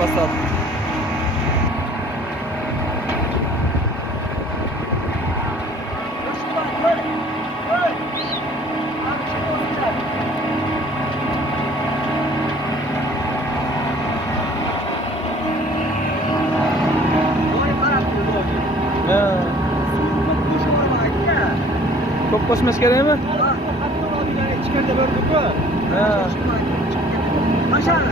Bostab. Çok basmaz kerak mi? İçeride gördük mü? Ha. Aşağı.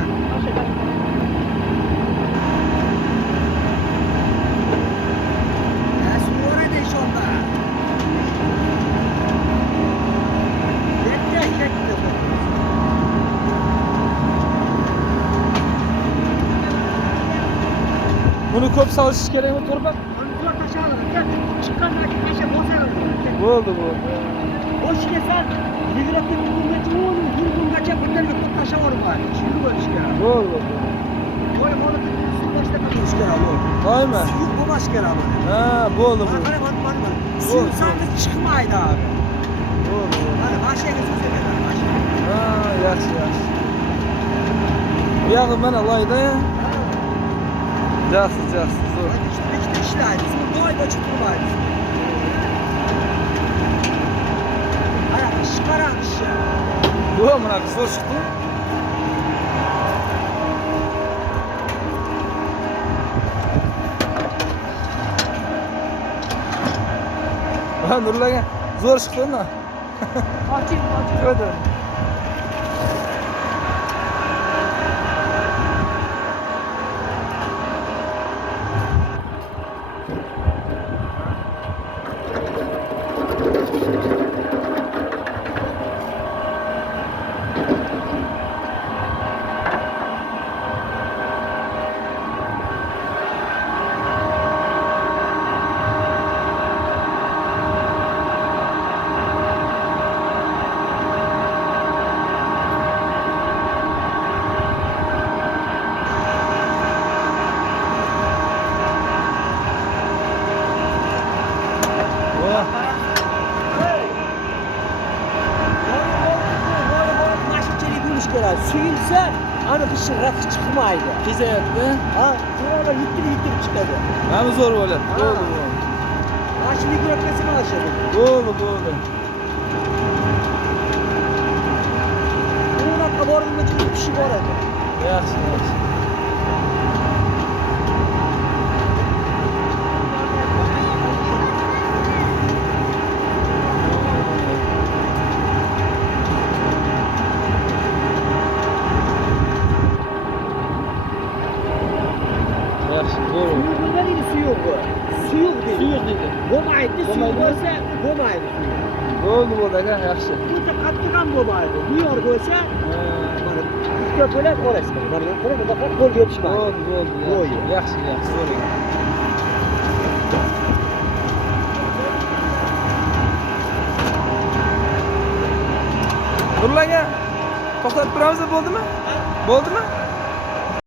Bunu ko'p solish kerakmi, Turbat? Bo'ldi, bo'ldi. O'shiga sal yig'ratib yurgungacha bundan ko'p tashavorma. Shuni bo'lish kerak. Bo'ldi. To'y holatda suv boshda qilish kerak bu. To'ymi? Suv bo'lmash kerak bu. Ha, bo'ldi, Mana bo'ldi. qarang, mana. Suv sangi chiqmaydi abi. Bo'ldi. Mana mashaga suv sepadi, masha. Ha, yaxshi, yaxshi. Bu yog'i mana loyda. Yaxshi, yaxshi. Zo'r. İşte ishlaydi. Suv doyda chiqib turmaydi. Ana ish qarang ish. Bu mana zo'r chiqdi. Ha, Nurlaga zo'r chiqdi-mi? Oching. Hadi. Suyulsa ana kışın rakı çıkmaydı. Kezayapti. Ha, şuralar yittirip çıkadi. Mana zo'r bo'ladi. Ha. Bo'ldi, bo'ldi. Mana shu mikrofonni olishadi. Bo'ldi, bo'ldi. Bu yoqqa borguncha bir kishi boradi. Yaxshi, yaxshi. Yaxshi, zo'r. Nima deydi suyuq bu? Suyuq deydi. Suyuq deydi. Bo'lmaydi, suyuq bo'lsa bo'lmaydi. Bo'ldi, bo'ldi aka, yaxshi. Juda qattiq ham bo'lmaydi. Bu yor bo'lsa, mana ikki bo'lak orasida. Mana ko'ra, bunda qo'lga yopishmaydi. Bo'ldi, bo'ldi. Bo'ldi. Yaxshi, yaxshi, zo'r ekan. Nurlaga to'xtatib turamiz, bo'ldimi? Bo'ldimi?